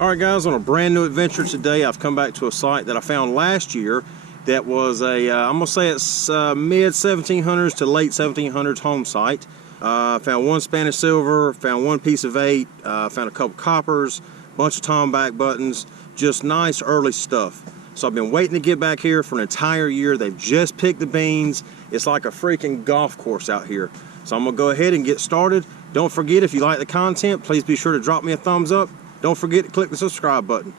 Alright guys, on a brand new adventure today, I've come back to a site that I found last year that was a, I'm going to say it's mid 1700s to late 1700s home site. Found one Spanish silver, found one piece of 8, found a couple coppers, bunch of tomback buttons, just nice early stuff. So I've been waiting to get back here for an entire year. They've just picked the beans. It's like a freaking golf course out here. So I'm going to go ahead and get started. Don't forget, if you like the content, please be sure to drop me a thumbs up. Don't forget to click the subscribe button.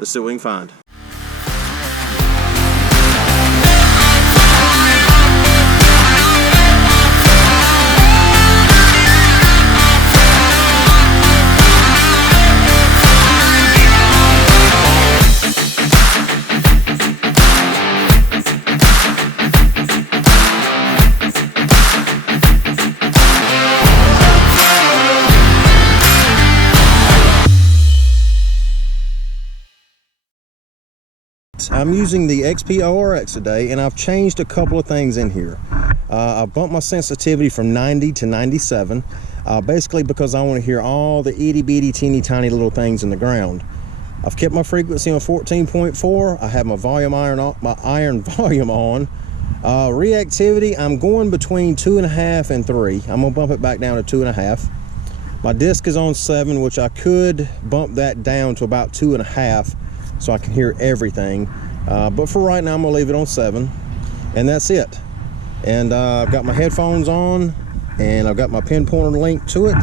Let's see what we can find. I'm using the XP ORX today, and I've changed a couple of things in here. I bumped my sensitivity from 90 to 97, basically because I want to hear all the itty bitty teeny tiny little things in the ground. I've kept my frequency on 14.4. I have my iron volume on. Reactivity, I'm going between 2.5 and 3. I'm gonna bump it back down to 2.5. My disc is on 7, which I could bump that down to about 2.5 so I can hear everything. But for right now, I'm gonna leave it on 7, and that's it. And I've got my headphones on, and I've got my pinpointer linked to it,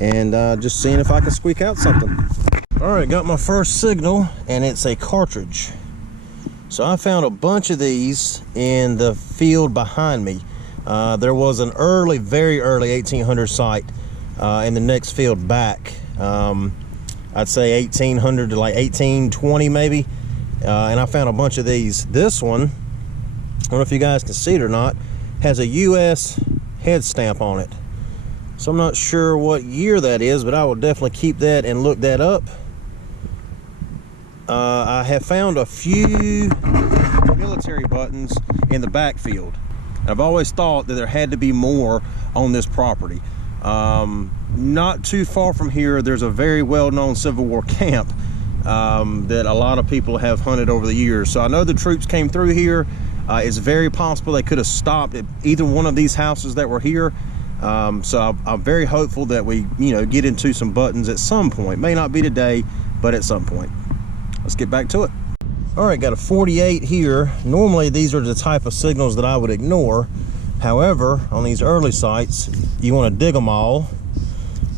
and just seeing if I can squeak out something. All right, got my first signal, and it's a cartridge. So I found a bunch of these in the field behind me. There was an early, very early 1800 site in the next field back. I'd say 1800 to like 1820 maybe. And I found a bunch of these. This one, I don't know if you guys can see it or not, has a US head stamp on it. So I'm not sure what year that is, but I will definitely keep that and look that up. I have found a few military buttons in the backfield. I've always thought that there had to be more on this property. Not too far from here, there's a very well-known Civil War camp that a lot of people have hunted over the years. So I know the troops came through here. It's very possible they could have stopped at either one of these houses that were here. So I'm very hopeful that we, get into some buttons at some point. May not be today, but at some point. Let's get back to it. All right, got a 48 here. Normally these are the type of signals that I would ignore. However, on these early sites, you want to dig them all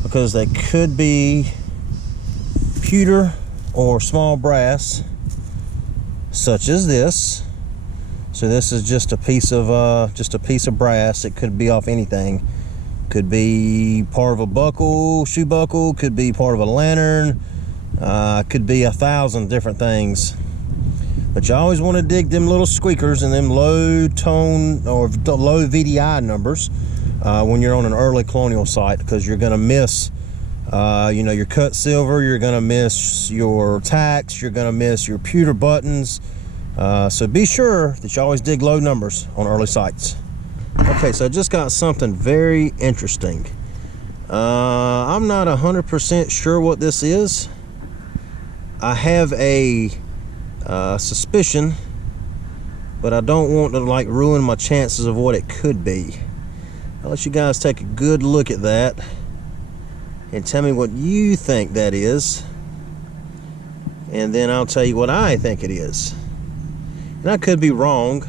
because they could be pewter or small brass, such as this. So this is just a piece of brass. It could be off anything. Could be part of a buckle, shoe buckle. Could be part of a lantern. Could be 1,000 different things. But you always want to dig them little squeakers and them low tone or low VDI numbers when you're on an early colonial site, because you're going to miss your cut silver, you're going to miss your tacks, you're going to miss your pewter buttons. So be sure that you always dig low numbers on early sites. Okay, so I just got something very interesting. I'm not 100% sure what this is. I have a suspicion, but I don't want to ruin my chances of what it could be. I'll let you guys take a good look at that and tell me what you think that is, and then I'll tell you what I think it is. And I could be wrong.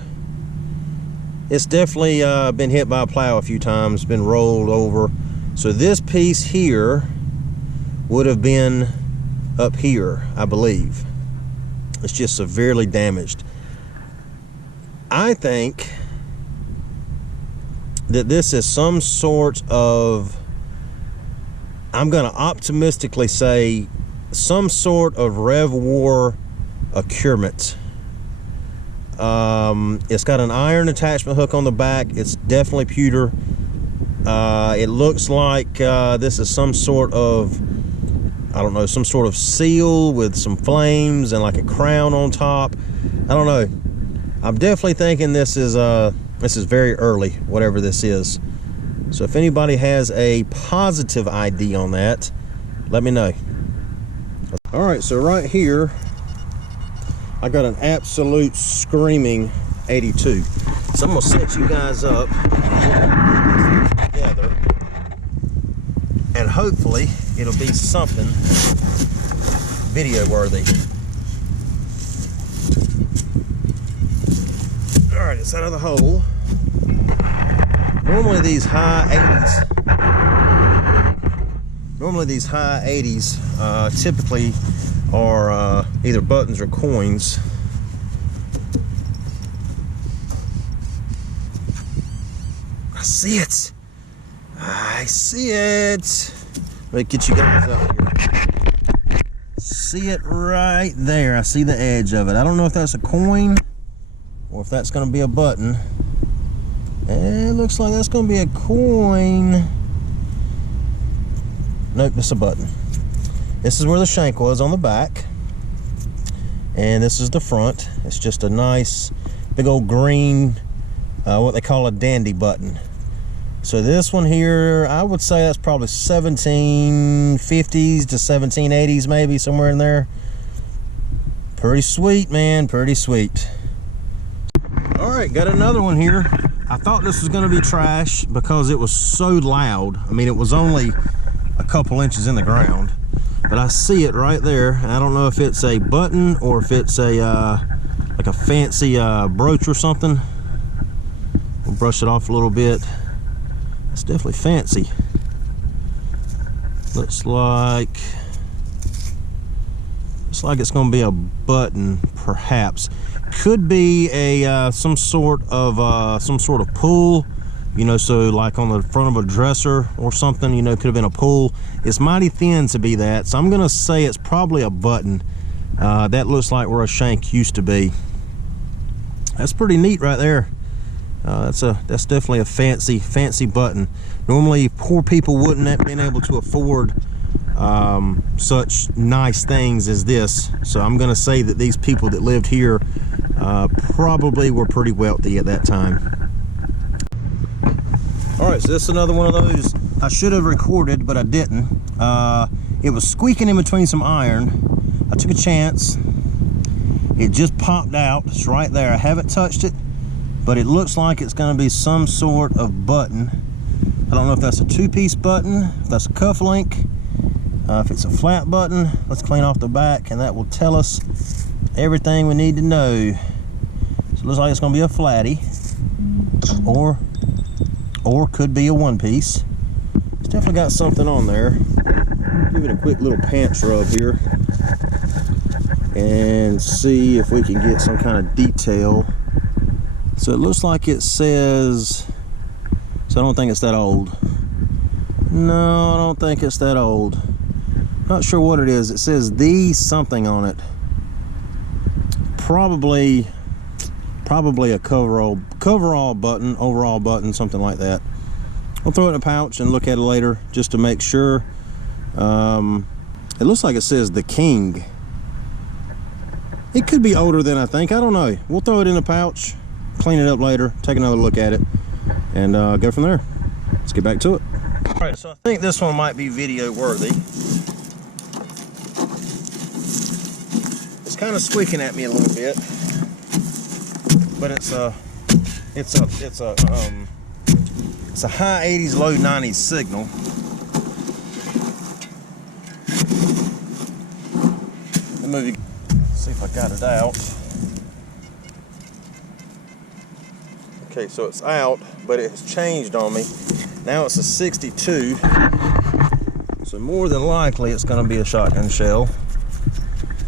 It's definitely been hit by a plow a few times, been rolled over. So this piece here would have been up here, I believe. It's just severely damaged. I think that this is some sort of, I'm going to optimistically say, some sort of Rev War accurement. It's got an iron attachment hook on the back. It's definitely pewter. It looks like this is some sort of, I don't know, some sort of seal with some flames and like a crown on top. I don't know. I'm definitely thinking this is very early, whatever this is. So if anybody has a positive ID on that, let me know. All right, so right here, I got an absolute screaming 82. So I'm gonna set you guys up together, and hopefully it'll be something video worthy. All right, it's out of the hole. Normally these high 80s typically are either buttons or coins. I see it. I see it. Let me get you guys up here. See it right there. I see the edge of it. I don't know if that's a coin or if that's going to be a button. It looks like that's going to be a coin. Nope, it's a button. This is where the shank was on the back, and this is the front. It's just a nice big old green, what they call a dandy button. So this one here, I would say that's probably 1750s to 1780s, maybe somewhere in there. Pretty sweet, man, pretty sweet. All right, got another one here. I thought this was gonna be trash because it was so loud. I mean, it was only a couple inches in the ground, but I see it right there. I don't know if it's a button or if it's a like a fancy brooch or something. We'll brush it off a little bit. It's definitely fancy. Looks like it's going to be a button, perhaps. Could be a some sort of pull, you know, so like on the front of a dresser or something, you know, could have been a pull. It's mighty thin to be that, so I'm gonna say it's probably a button. That looks like where a shank used to be. That's pretty neat right there. That's definitely a fancy button. Normally poor people wouldn't have been able to afford such nice things as this, so I'm gonna say that these people that lived here probably were pretty wealthy at that time. All right, so this is another one of those I should have recorded, but I didn't. It was squeaking in between some iron. I took a chance. It just popped out. It's right there. I haven't touched it, but it looks like it's going to be some sort of button. I don't know if that's a two-piece button, if that's a cuff link, if it's a flat button. Let's clean off the back, and that will tell us everything we need to know. So it looks like it's going to be a flatty, or could be a one-piece. It's definitely got something on there. Give it a quick little pants rub here and see if we can get some kind of detail. So it looks like it says, so I don't think it's that old. No, I don't think it's that old. Not sure what it is. It says the something on it. Probably a coverall button, overall button, something like that. I'll throw it in a pouch and look at it later just to make sure. It looks like it says the King. It could be older than I think. I don't know. We'll throw it in a pouch, clean it up later, take another look at it, and go from there. Let's get back to it. All right, so I think this one might be video worthy. It's kind of squeaking at me a little bit, but it's a high 80s, low 90s signal. See if I got it out. Okay, so it's out, but it has changed on me. Now it's a 62, so more than likely it's going to be a shotgun shell,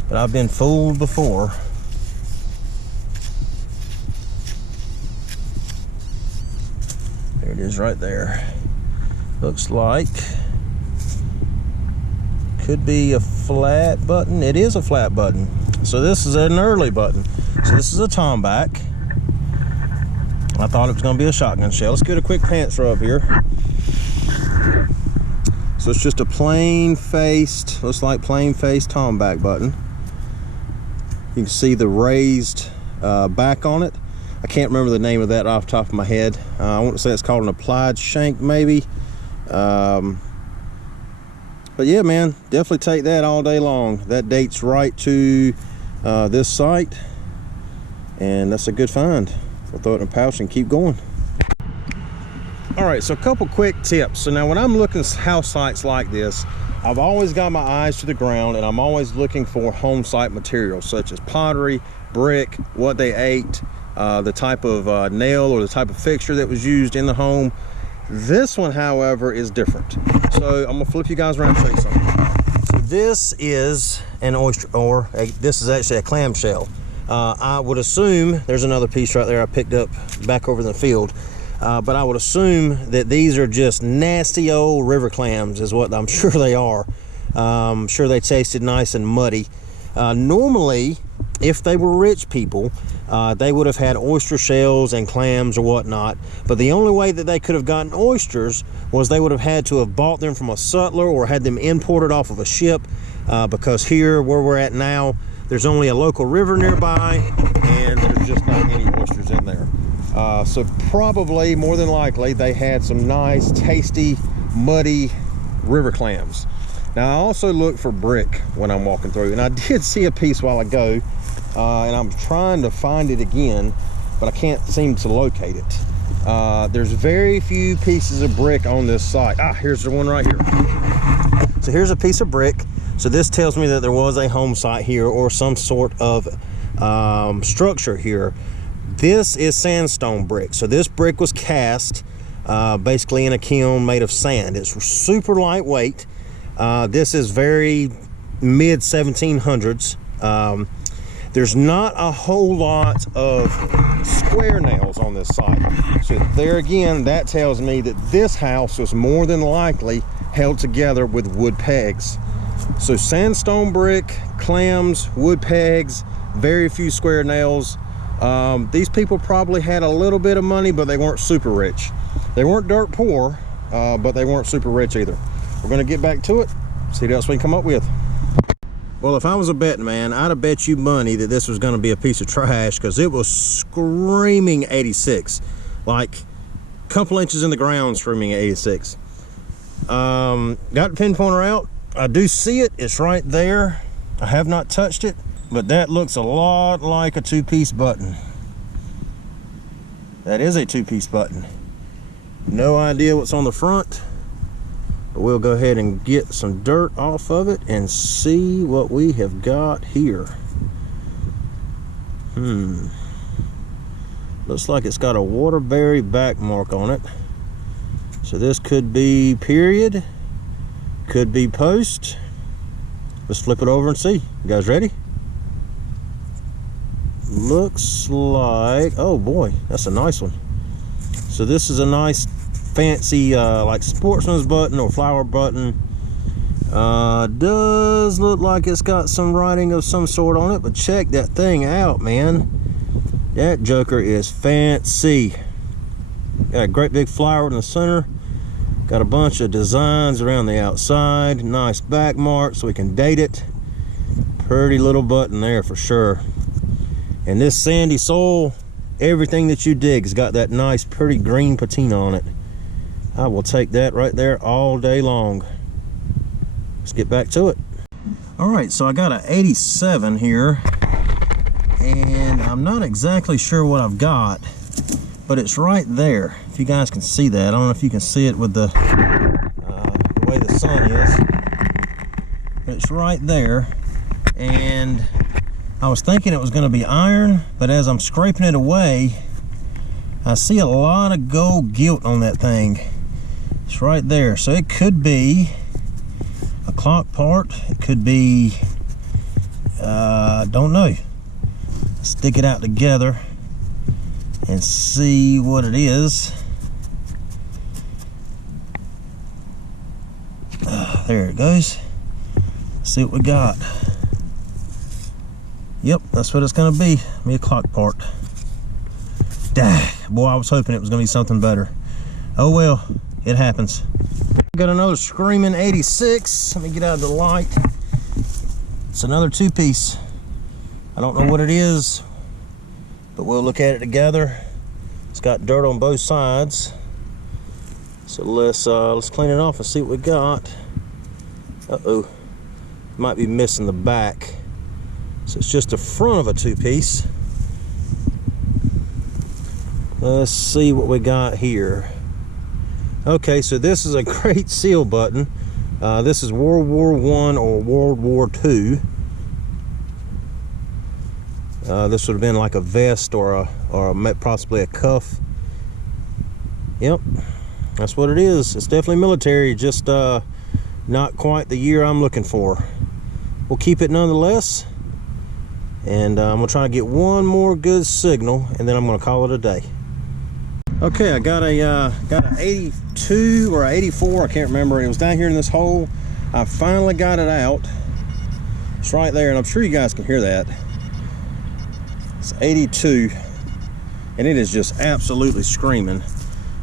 but I've been fooled before. There it is right there. Looks like could be a flat button. It is a flat button. So this is an early button. So this is a tomback. I thought it was going to be a shotgun shell. Let's get a quick pants rub here. So it's just a plain faced, looks like plain faced tomback button. You can see the raised back on it. I can't remember the name of that off the top of my head. I want to say it's called an applied shank, maybe. But yeah, man, definitely take that all day long. That dates right to this site, and that's a good find. We'll throw it in a pouch and keep going. All right, so a couple quick tips. So now when I'm looking at house sites like this, I've always got my eyes to the ground, and I'm always looking for home site materials such as pottery, brick, what they ate, the type of nail or the type of fixture that was used in the home. This one, however, is different. So I'm gonna flip you guys around and show you something. So this is an oyster, or this is actually a clamshell. I would assume there's another piece right there I picked up back over in the field. But I would assume that these are just nasty old river clams is what I'm sure they are. I'm sure they tasted nice and muddy. Normally, if they were rich people, they would have had oyster shells and clams or whatnot. But the only way that they could have gotten oysters was they would have had to have bought them from a sutler or had them imported off of a ship, because here where we're at now, there's only a local river nearby and there's just not any oysters in there. So probably, more than likely, they had some nice, tasty, muddy river clams. Now, I also look for brick when I'm walking through, and I did see a piece while ago, and I'm trying to find it again, but I can't seem to locate it. There's very few pieces of brick on this site. Here's the one right here. So here's a piece of brick. So this tells me that there was a home site here or some sort of structure here. This is sandstone brick. So this brick was cast basically in a kiln made of sand. It's super lightweight. This is very mid 1700s. There's not a whole lot of square nails on this site. So there again, that tells me that this house was more than likely held together with wood pegs. So sandstone brick, clams, wood pegs, very few square nails. These people probably had a little bit of money, but they weren't super rich. They weren't dirt poor, but they weren't super rich either. We're going to get back to it, see what else we can come up with. Well, if I was a betting man, I'd have bet you money that this was going to be a piece of trash, because it was screaming 86. Like a couple inches in the ground screaming 86. Got the pinpointer out. I do see it. It's right there. I have not touched it. But that looks a lot like a two-piece button. That is a two-piece button. No idea what's on the front, but we'll go ahead and get some dirt off of it and see what we have got here. Looks like it's got a Waterbury back mark on it. So this could be period, could be post. Let's flip it over and see. You guys ready? Looks like, oh boy, that's a nice one. So this is a nice fancy like sportsman's button or flower button. Does look like it's got some writing of some sort on it, but check that thing out, man. That joker is fancy. Got a great big flower in the center. Got a bunch of designs around the outside. Nice back mark so we can date it. Pretty little button there for sure. And this sandy soil, everything that you dig has got that nice pretty green patina on it. I will take that right there all day long. Let's get back to it. All right, so I got an 87 here, and I'm not exactly sure what I've got, but it's right there. If you guys can see that, I don't know if you can see it with the way the sun is, but it's right there. And I was thinking it was going to be iron, but as I'm scraping it away, I see a lot of gold gilt on that thing. It's right there. So it could be a clock part. It could be, don't know. Stick it out together and see what it is. There it goes. See what we got. Yep, that's what it's gonna be. Me a clock part. Dang, boy, I was hoping it was gonna be something better. Oh well, it happens. Got another screaming 86. Let me get out of the light. It's another two-piece. I don't know what it is, but we'll look at it together. It's got dirt on both sides. So let's clean it off and see what we got. Uh-oh, might be missing the back. So it's just the front of a two-piece. Let's see what we got here. Okay, so this is a great seal button. This is World War I or World War II. This would have been like a vest or possibly a cuff. Yep, that's what it is. It's definitely military, just not quite the year I'm looking for. We'll keep it nonetheless, and I'm gonna try to get one more good signal, and then I'm gonna call it a day. Okay, I got an 82 or 84, I can't remember. It was down here in this hole. I finally got it out. It's right there, and I'm sure you guys can hear that. It's 82, and it is just absolutely screaming.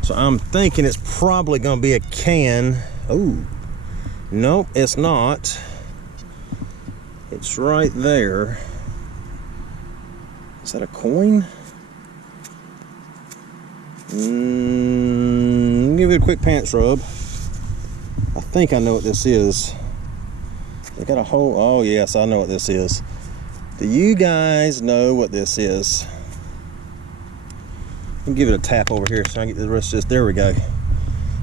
So I'm thinking it's probably gonna be a can. Oh, nope, it's not. It's right there. Is that a coin? Give it a quick pants rub. I think I know what this is. They got a hole. Oh yes, I know what this is. Do you guys know what this is? Let me give it a tap over here so I can get the rest of this. There we go.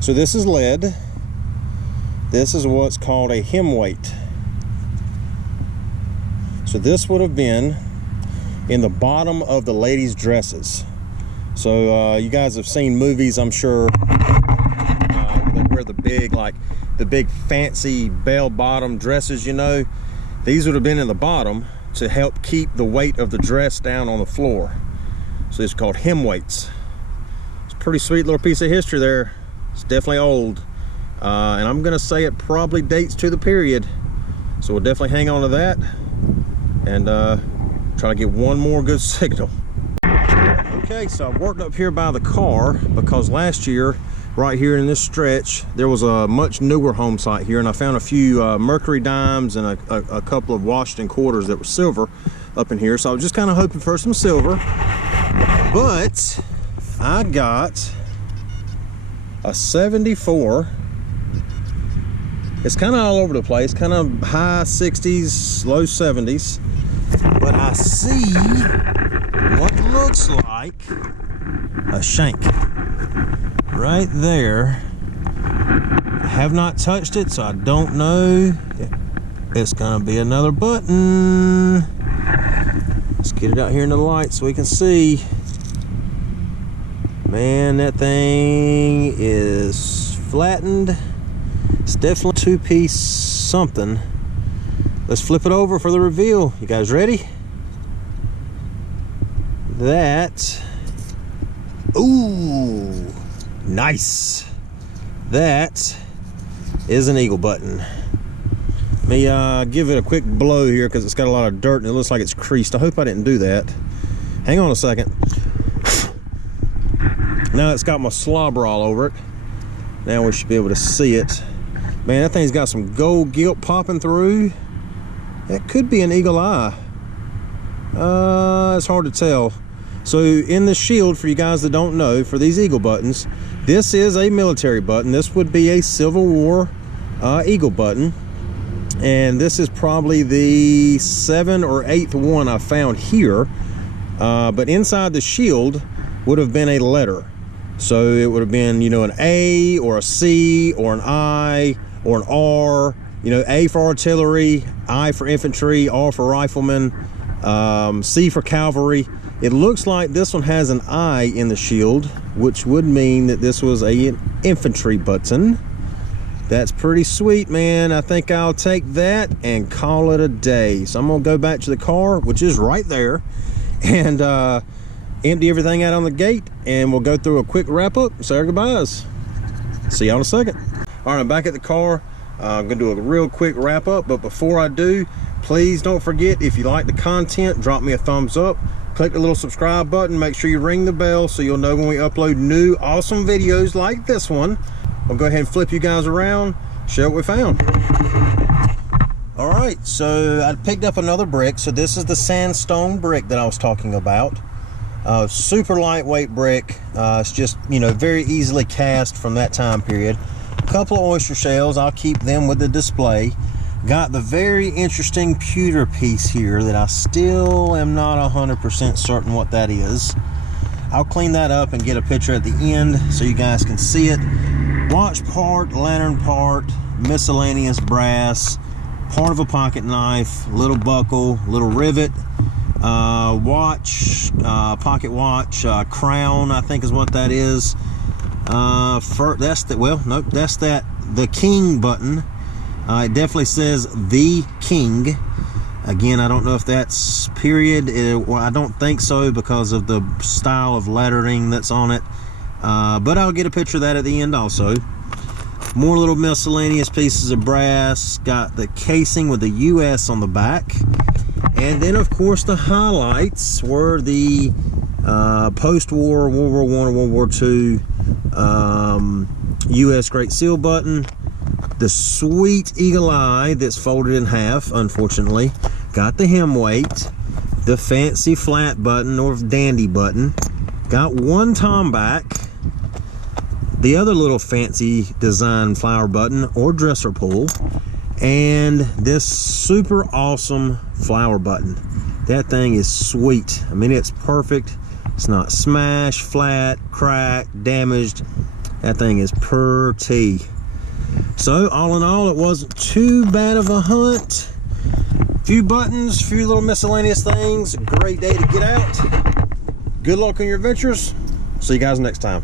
So this is lead. This is what's called a hem weight. So this would have been in the bottom of the ladies' dresses. So you guys have seen movies, I'm sure, that wear the big fancy bell-bottom dresses, you know. These would have been in the bottom to help keep the weight of the dress down on the floor. So it's called hem weights. It's a pretty sweet little piece of history there. It's definitely old. And I'm gonna say it probably dates to the period. So we'll definitely hang on to that and try to get one more good signal. Okay, so I've worked up here by the car because last year, right here in this stretch, there was a much newer home site here, and I found a few Mercury dimes and a couple of Washington quarters that were silver up in here. So I was just kind of hoping for some silver, but I got a 74. It's kind of all over the place, kind of high 60s, low 70s, but I see what looks like a shank right there. I have not touched it, so I don't know. It's gonna be another button. Let's get it out here in the light so we can see. Man, that thing is flattened. It's definitely two-piece something. Let's flip it over for the reveal. You guys ready? That, ooh, nice. That is an eagle button. Let me give it a quick blow here because it's got a lot of dirt and it looks like it's creased. I hope I didn't do that. Hang on a second. Now it's got my slobber all over it. Now we should be able to see it. Man, that thing's got some gold gilt popping through. That could be an eagle eye. It's hard to tell. So in the shield, for you guys that don't know, for these eagle buttons, this is a military button. This would be a Civil War eagle button. And this is probably the 7th or 8th one I found here. But inside the shield would have been a letter. So it would have been, you know, an A or a C or an I or an R. You know, A for artillery, I for infantry, R for riflemen, C for cavalry. It looks like this one has an I in the shield, which would mean that this was an infantry button. That's pretty sweet, man. I think I'll take that and call it a day. So I'm gonna go back to the car, which is right there, and empty everything out on the gate, and we'll go through a quick wrap up and say our goodbyes. See y'all in a second. All right, I'm back at the car. I'm gonna do a real quick wrap up, but before I do, please don't forget, if you like the content, drop me a thumbs up, click the little subscribe button, make sure you ring the bell so you'll know when we upload new awesome videos like this one. I'll go ahead and flip you guys around, show what we found. All right, so I picked up another brick. So this is the sandstone brick that I was talking about. Super lightweight brick. It's just, you know, very easily cast from that time period. A couple of oyster shells, I'll keep them with the display. Got the very interesting pewter piece here that I still am not 100% certain what that is. I'll clean that up and get a picture at the end so you guys can see it. Watch part, lantern part, miscellaneous brass, part of a pocket knife, little buckle, little rivet, watch, pocket watch, crown, I think is what that is. That's the, well, nope, that's that, the king button. It definitely says the king. Again, I don't know if that's period. Well, I don't think so because of the style of lettering that's on it. But I'll get a picture of that at the end also. More little miscellaneous pieces of brass. Got the casing with the US on the back. And then, of course, the highlights were the post-war World War I or World War II US Great Seal button. The sweet eagle eye that's folded in half, unfortunately. Got the hem weight. The fancy flat button or dandy button. Got one tomback. The other little fancy design flower button or dresser pull. And this super awesome flower button. That thing is sweet. I mean, it's perfect. It's not smashed, flat, cracked, damaged. That thing is pretty. So all in all, it wasn't too bad of a hunt. Few buttons, few little miscellaneous things. A great day to get out. Good luck on your adventures. See you guys next time.